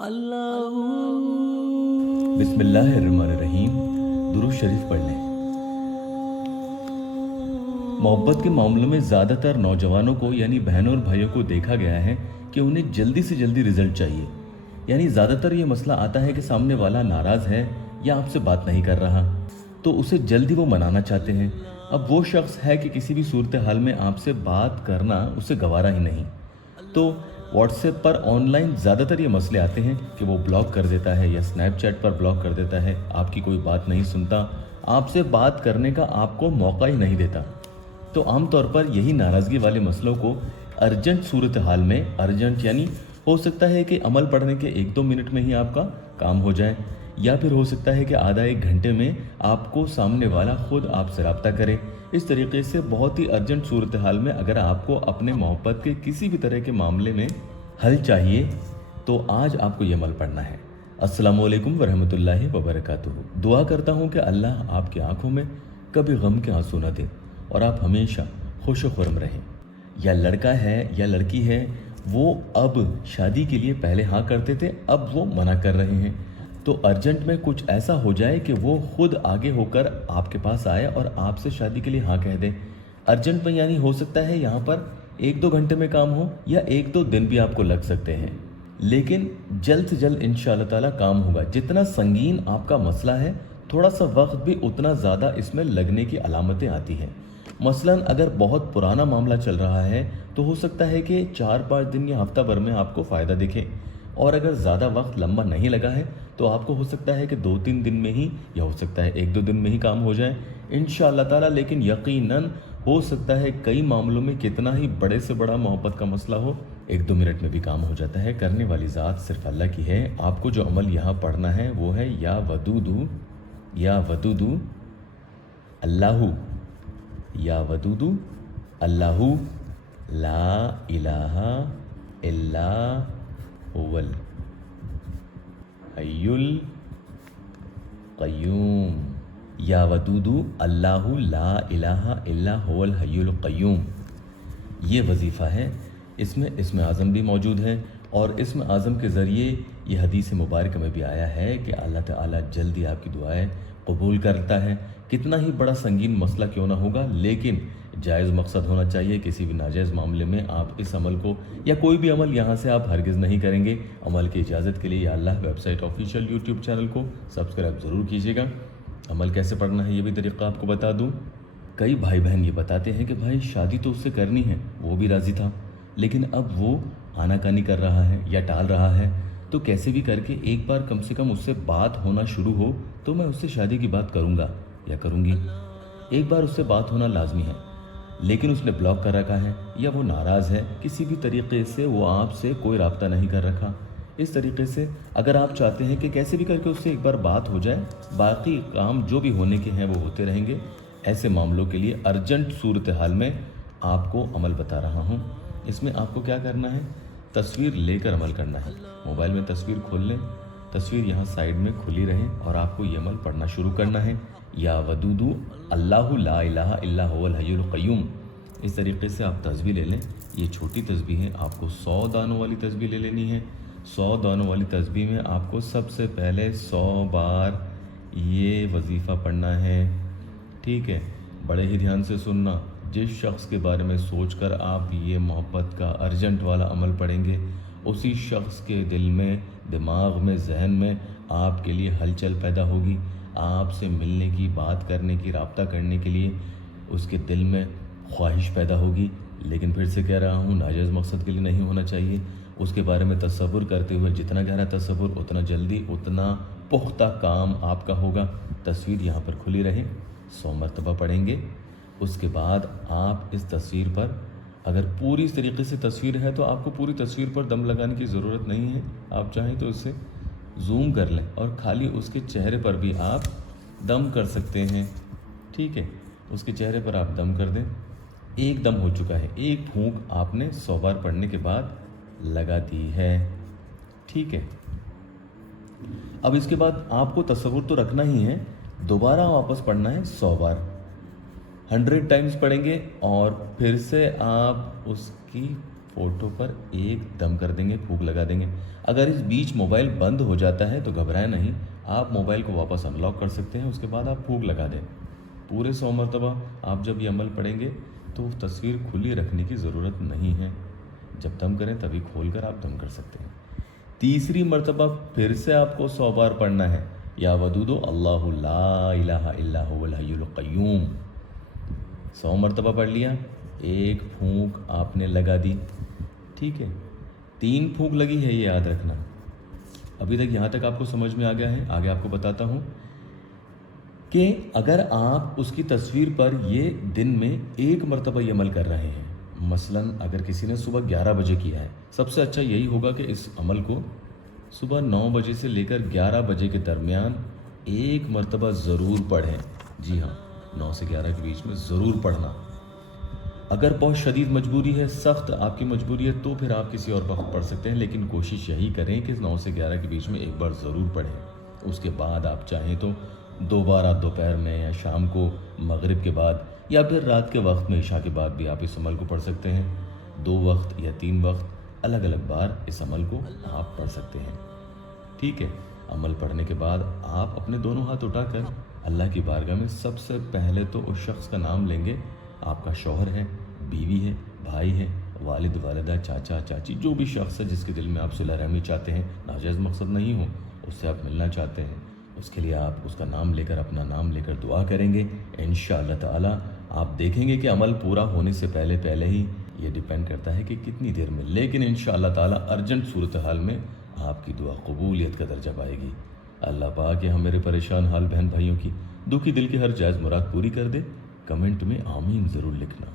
अल्लाह। बिस्मिल्लाहिर्रहमानिर्रहीम। दुरूद शरीफ पढ़ लें। मोहब्बत के मामलों में ज़्यादातर नौजवानों को यानी बहनों और भाइयों को देखा गया है कि उन्हें जल्दी से जल्दी रिजल्ट चाहिए। यानी ज़्यादातर ये मसला आता है कि सामने वाला नाराज़ है या आपसे बात नहीं कर रहा, तो उसे जल्दी वो मनाना चाहते हैं। अब वो शख्स है कि किसी भी सूरत हाल में आपसे बात करना उसे गवारा ही नहीं, तो व्हाट्सएप पर ऑनलाइन ज़्यादातर ये मसले आते हैं कि वो ब्लॉक कर देता है या स्नैपचैट पर ब्लॉक कर देता है, आपकी कोई बात नहीं सुनता, आपसे बात करने का आपको मौका ही नहीं देता। तो आमतौर पर यही नाराज़गी वाले मसलों को अर्जेंट सूरत हाल में, अर्जेंट यानी हो सकता है कि अमल पड़ने के 1-2 मिनट में ही आपका काम हो जाए, या फिर हो सकता है कि आधा 1 घंटे में आपको सामने वाला खुद आपसे रब्ता करे। इस तरीके से बहुत ही अर्जेंट सूरत हाल में अगर आपको अपने मोहब्बत के किसी भी तरह के मामले में हल चाहिए तो आज आपको ये अमल पढ़ना है। अस्सलामु अलैकुम वरहमतुल्लाहि वबरकातुहू। दुआ करता हूँ कि अल्लाह आपकी आंखों में कभी गम के आंसू न दे और आप हमेशा खुश व खुर्म रहें। या लड़का है या लड़की है, वो अब शादी के लिए पहले हाँ करते थे, अब वो मना कर रहे हैं, तो अर्जेंट में कुछ ऐसा हो जाए कि वो खुद आगे होकर आपके पास आए और आपसे शादी के लिए हाँ कह दे। अर्जेंट में यानी हो सकता है यहाँ पर 1-2 घंटे में काम हो या 1-2 दिन भी आपको लग सकते हैं, लेकिन जल्द से जल्द इंशाअल्लाह ताला काम होगा। जितना संगीन आपका मसला है, थोड़ा सा वक्त भी उतना ज़्यादा इसमें लगने की अलामतें आती हैं। मसलन अगर बहुत पुराना मामला चल रहा है तो हो सकता है कि 4-5 दिन या हफ्ता भर में आपको फ़ायदा दिखे, और अगर ज़्यादा वक्त लंबा नहीं लगा है तो आपको हो सकता है कि 2-3 दिन में ही, या हो सकता है 1-2 दिन में ही काम हो जाए इंशाअल्लाह ताला। लेकिन यकीनन हो सकता है कई मामलों में कितना ही बड़े से बड़ा मोहब्बत का मसला हो, 1-2 मिनट में भी काम हो जाता है। करने वाली ज़ात सिर्फ अल्लाह की है। आपको जो अमल यहाँ पढ़ना है वो है या वदूदू अल्लाहू, या वदूदू अल्लाहू ला इलाहा इल्ला हुवल हय्युल क़य्यूम। या वदूदू अल्लाहु ला इलाहा इल्ला हुवल हय्युल क़य्यूम। ये वजीफ़ा है, इसमें इस्म आज़म भी मौजूद है, और इस्म आज़म के ज़रिए ये हदीस मुबारक में भी आया है कि अल्लाह ताला जल्दी आपकी दुआएं कबूल करता है। कितना ही बड़ा संगीन मसला क्यों ना होगा, लेकिन जायज़ मकसद होना चाहिए। किसी भी नाजायज़ मामले में आप इस अमल को, या कोई भी अमल यहाँ से आप हरगिज़ नहीं करेंगे। अमल की इजाज़त के लिए या अल्लाह वेबसाइट ऑफिशियल यूट्यूब चैनल को सब्सक्राइब ज़रूर कीजिएगा। अमल कैसे पढ़ना है ये भी तरीक़ा आपको बता दूँ। कई भाई बहन ये बताते हैं कि भाई शादी तो उससे करनी है, वो भी राज़ी था, लेकिन अब वो आनाकानी कर रहा है या टाल रहा है, तो कैसे भी करके एक बार कम से कम उससे बात होना शुरू हो तो मैं उससे शादी की बात करूँगा या करूँगी। एक बार उससे बात होना लाजमी है, लेकिन उसने ब्लॉक कर रखा है या वो नाराज़ है, किसी भी तरीके से वो आपसे कोई राब्ता नहीं कर रखा। इस तरीके से अगर आप चाहते हैं कि कैसे भी करके उससे एक बार बात हो जाए, बाकी काम जो भी होने के हैं वो होते रहेंगे, ऐसे मामलों के लिए अर्जेंट सूरत हाल में आपको अमल बता रहा हूँ। इसमें आपको क्या करना है, तस्वीर लेकर अमल करना है। मोबाइल में तस्वीर खोल लें, तस्वीर यहाँ साइड में खुली रहे, और आपको ये अमल पढ़ना शुरू करना है। या वदूदू अल्लाहु ला इलाहा इल्ला हुवल हय्युल क़य्यूम। इस तरीके से आप तस्बीह ले लें। ये छोटी तस्बीह है, आपको 100 दानों वाली तस्बीह ले लेनी है। 100 दानों वाली तस्बीह में आपको सबसे पहले 100 बार ये वजीफ़ा पढ़ना है। ठीक है, बड़े ही ध्यान से सुनना। जिस शख्स के बारे में सोचकर आप ये मोहब्बत का अर्जेंट वाला अमल पढ़ेंगे, उसी शख्स के दिल में, दिमाग में, जहन में आपके लिए हलचल पैदा होगी। आपसे मिलने की, बात करने की, राब्ता करने के लिए उसके दिल में ख्वाहिश पैदा होगी। लेकिन फिर से कह रहा हूँ, नाजायज़ मकसद के लिए नहीं होना चाहिए। उसके बारे में तसव्वुर करते हुए, जितना गहरा तसव्वुर उतना जल्दी, उतना पुख्ता काम आपका होगा। तस्वीर यहाँ पर खुली रहे, 100 मरतबा पढ़ेंगे। उसके बाद आप इस तस्वीर पर, अगर पूरी तरीके से तस्वीर है तो आपको पूरी तस्वीर पर दम लगाने की ज़रूरत नहीं है। आप चाहें तो इसे जूम कर लें और खाली उसके चेहरे पर भी आप दम कर सकते हैं। ठीक है, उसके चेहरे पर आप दम कर दें। एक दम हो चुका है, एक फूंक आपने 100 बार पढ़ने के बाद लगा दी है। ठीक है, अब इसके बाद आपको तसव्वुर तो रखना ही है, दोबारा वापस पढ़ना है 100 बार, 100 टाइम्स पढ़ेंगे, और फिर से आप उसकी फ़ोटो पर एक दम कर देंगे, फूंक लगा देंगे। अगर इस बीच मोबाइल बंद हो जाता है तो घबराएं नहीं, आप मोबाइल को वापस अनलॉक कर सकते हैं, उसके बाद आप फूंक लगा दें। पूरे 100 मरतबा आप जब ये अमल पढ़ेंगे तो तस्वीर खुली रखने की ज़रूरत नहीं है, जब दम करें तभी खोल कर आप दम कर सकते हैं। तीसरी मरतबा फिर से आपको 100 बार पढ़ना है, या वदूदो अल्लाहु ला इलाहा इल्ला हुवल हय्युल क़य्यूम। 100 मरतबा पढ़ लिया, एक फूंक आपने लगा दी, ठीक है। 3 फूंक लगी है, ये याद रखना। अभी तक यहाँ तक आपको समझ में आ गया है। आगे आपको बताता हूँ कि अगर आप उसकी तस्वीर पर ये दिन में एक मरतबा ये अमल कर रहे हैं, मसलन अगर किसी ने सुबह 11 बजे किया है, सबसे अच्छा यही होगा कि इस अमल को सुबह 9 बजे से लेकर 11 बजे के दरमियान एक मरतबा ज़रूर पढ़ें। जी हाँ, 9 से 11 के बीच में ज़रूर पढ़ना। अगर बहुत शदीद मजबूरी है, सख्त आपकी मजबूरी है, तो फिर आप किसी और वक्त पढ़ सकते हैं, लेकिन कोशिश यही करें कि 9 से 11 के बीच में एक बार ज़रूर पढ़ें। उसके बाद आप चाहें तो 2 बार आप दोपहर में या शाम को मगरिब के बाद या फिर रात के वक्त में इशा के बाद भी आप इस अमल को पढ़ सकते हैं। 2 वक्त या 3 वक्त अलग अलग बार इस अमल को आप पढ़ सकते हैं, ठीक है। अमल पढ़ने के बाद आप अपने दोनों हाथ उठाकर अल्लाह की बारगाह में सबसे पहले तो उस शख्स का नाम लेंगे, आपका शौहर है, बीवी है, भाई है, वालिद वालिदा, चाचा चाची, जो भी शख्स है जिसके दिल में आप सुलह रहमी चाहते हैं, नाजायज़ मकसद नहीं हो, उससे आप मिलना चाहते हैं, उसके लिए आप उसका नाम लेकर, अपना नाम लेकर दुआ करेंगे। इंशाअल्लाह ताला आप देखेंगे कि अमल पूरा होने से पहले पहले ही, ये डिपेंड करता है कि कितनी देर में, लेकिन इंशाअल्लाह ताला अर्जेंट सूरत हाल में आपकी दुआ कबूलियत का दर्जा पाएगी। अल्लाह पाक हम मेरे परेशान हाल बहन भाइयों की दुखी दिल की हर जायज़ मुराद पूरी कर दे। कमेंट में आमीन ज़रूर लिखना।